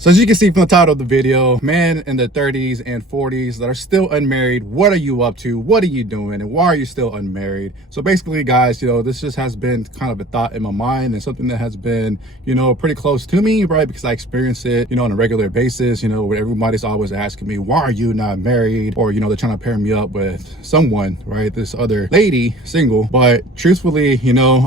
So as you can see from the title of the video, men in their 30s and 40s that are still unmarried, what are you up to? What are you doing? And why are you still unmarried? So basically, guys, this just has been kind of a thought in my mind and something that has been, pretty close to me, right? Because I experience it, on a regular basis, where everybody's always asking me, why are you not married? Or, they're trying to pair me up with someone, right? This other lady, single. But truthfully,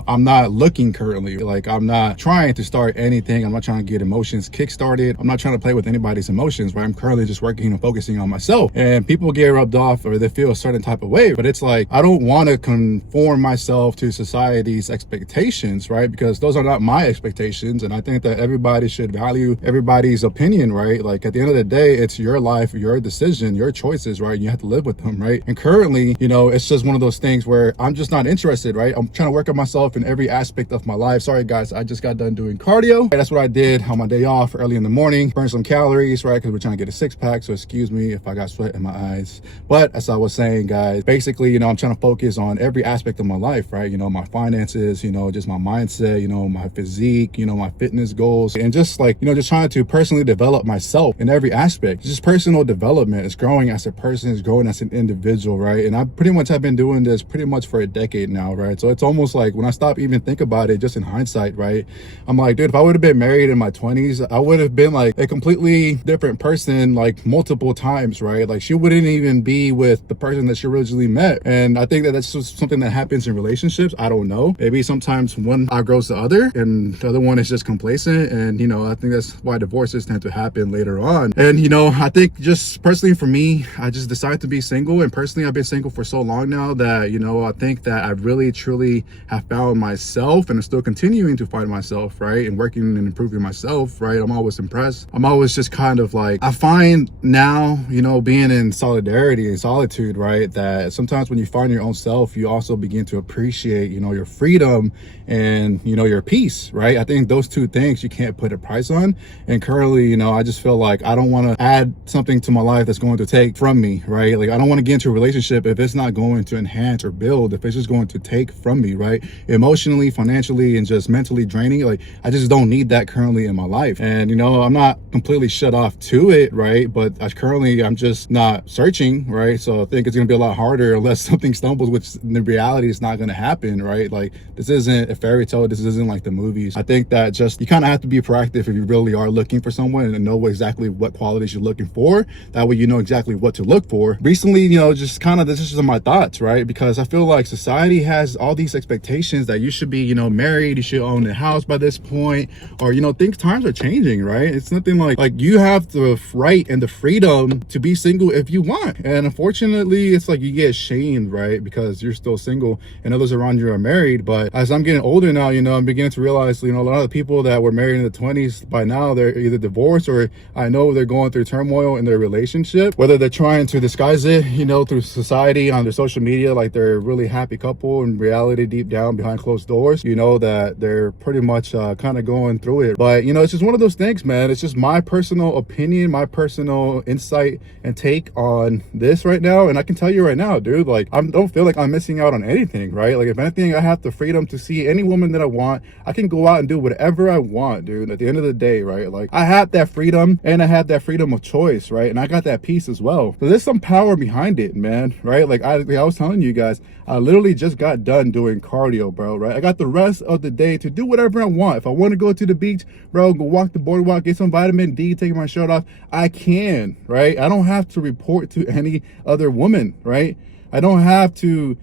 I'm not looking currently. Like, I'm not trying to start anything. I'm not trying to get emotions kickstarted. I'm not trying to play with anybody's emotions, right? I'm currently just working and focusing on myself. And people get rubbed off or they feel a certain type of way, but it's like, I don't want to conform myself to society's expectations, right? Because those are not my expectations. And I think that everybody should value everybody's opinion, right? Like, at the end of the day, it's your life, your decision, your choices, right? You have to live with them, right? And currently, it's just one of those things where I'm just not interested, right? I'm trying to work on myself in every aspect of my life. Sorry guys, I just got done doing cardio. That's what I did on my day off early in the morning. Burn some calories, right? Because we're trying to get a six-pack, so excuse me if I got sweat in my eyes. But as I was saying, guys, basically, I'm trying to focus on every aspect of my life, right? My finances, just my mindset, my physique, my fitness goals, and just like, just trying to personally develop myself in every aspect. It's just personal development. It's growing as a person, it's growing as an individual, right? And I pretty much have been doing this pretty much for a decade now, right? So it's almost like when I stop even think about it, just in hindsight, right? I'm like, dude, if I would have been married in my 20s, I would have been like a completely different person, like multiple times, right? Like, she wouldn't even be with the person that she originally met. And I think that that's just something that happens in relationships. I don't know, maybe sometimes one outgrows the other and the other one is just complacent. And I think that's why divorces tend to happen later on. And I think just personally for me, I just decided to be single. And personally, I've been single for so long now that I think that I really truly have found myself, and I'm still continuing to find myself, right? And working and improving myself, right? I'm always impressed. I'm always just kind of like, I find now, being in solidarity and solitude, right, that sometimes when you find your own self, you also begin to appreciate, your freedom and, your peace, right? I think those two things you can't put a price on. And currently, I just feel like I don't want to add something to my life that's going to take from me, right? Like, I don't want to get into a relationship if it's not going to enhance or build, if it's just going to take from me, right? Emotionally, financially, and just mentally draining. Like, I just don't need that currently in my life. And, I'm not completely shut off to it, right? But I'm just not searching, right? So I think it's going to be a lot harder unless something stumbles, which in the reality is not going to happen, right? Like, this isn't a fairy tale. This isn't like the movies. I think that just, you kind of have to be proactive if you really are looking for someone and know exactly what qualities you're looking for. That way, you know exactly what to look for. Recently, just kind of, this is just my thoughts, right? Because I feel like society has all these expectations that you should be, married, you should own a house by this point, or, times are changing, right? It's nothing like you have the right and the freedom to be single if you want. And unfortunately, it's like you get shamed, right? Because you're still single and others around you are married. But as I'm getting older now, I'm beginning to realize, a lot of the people that were married in the 20s, by now they're either divorced or I know they're going through turmoil in their relationship, whether they're trying to disguise it, through society on their social media, like they're a really happy couple. In reality, deep down behind closed doors, that they're pretty much kind of going through it. But, it's just one of those things, man. It's just my personal opinion, my personal insight and take on this right now. And I can tell you right now, dude, like, I don't feel like I'm missing out on anything, right? Like, if anything, I have the freedom to see any woman that I want. I can go out and do whatever I want, dude. At the end of the day, right? Like, I have that freedom and I have that freedom of choice, right? And I got that peace as well. So there's some power behind it, man, right? Like I was telling you guys, I literally just got done doing cardio, bro, right? I got the rest of the day to do whatever I want. If I want to go to the beach, bro, go walk the boardwalk, get some vitamin D, taking my shirt off, I can, right? I don't have to report to any other woman, right? I don't have to,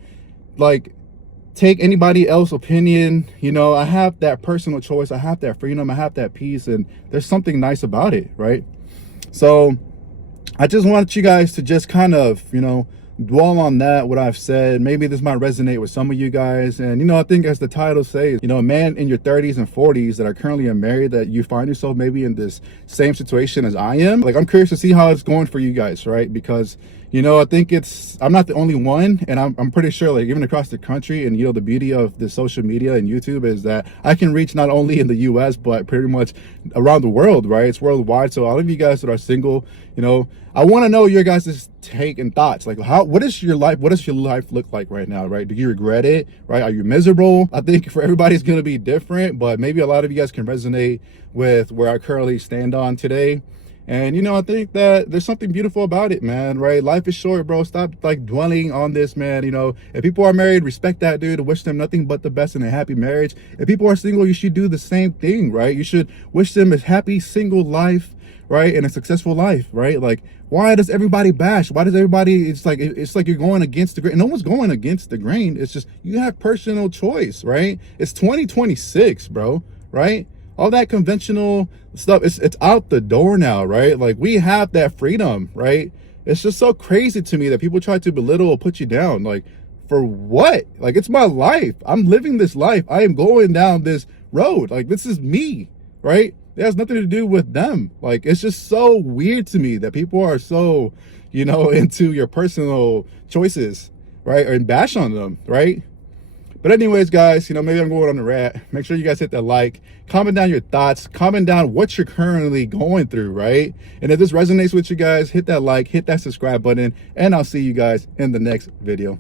like, take anybody else's opinion. I have that personal choice. I have that freedom. I have that peace. And there's something nice about it, right? So I just want you guys to just kind of, dwell on that, what I've said. Maybe this might resonate with some of you guys. And, I think as the title says, a man in your 30s and 40s that are currently unmarried, that you find yourself maybe in this same situation as I am. Like, I'm curious to see how it's going for you guys, right? Because, You know, I think I'm not the only one, and I'm pretty sure, like, even across the country. And, you know, the beauty of the social media and YouTube is that I can reach not only in the US, but pretty much around the world, right? It's worldwide. So all of you guys that are single, you know, I want to know your guys' take and thoughts. Like, what does your life look like right now, right? Do you regret it, right? Are you miserable? I think for everybody it's going to be different, but maybe a lot of you guys can resonate with where I currently stand on today. And, you know, I think that there's something beautiful about it, man, right? Life is short, bro. Stop, like, dwelling on this, man. You know, if people are married, respect that, dude. Wish them nothing but the best in a happy marriage. If people are single, you should do the same thing, right? You should wish them a happy single life, right? And a successful life, right? Like, why does everybody bash? Why does everybody, it's like you're going against the grain. No one's going against the grain. It's just, you have personal choice, right? It's 2026, bro, right? All that conventional stuff, it's out the door now, right? Like, we have that freedom, right? It's just so crazy to me that people try to belittle or put you down. Like, for what? Like, it's my life. I'm living this life. I am going down this road. Like, this is me, right? It has nothing to do with them. Like, it's just so weird to me that people are so, you know, into your personal choices, right? Or bash on them, right? But anyways, guys, you know, maybe I'm going on a rant. Make sure you guys hit that like, comment down your thoughts, comment down what you're currently going through, right? And if this resonates with you guys, hit that like, hit that subscribe button, and I'll see you guys in the next video.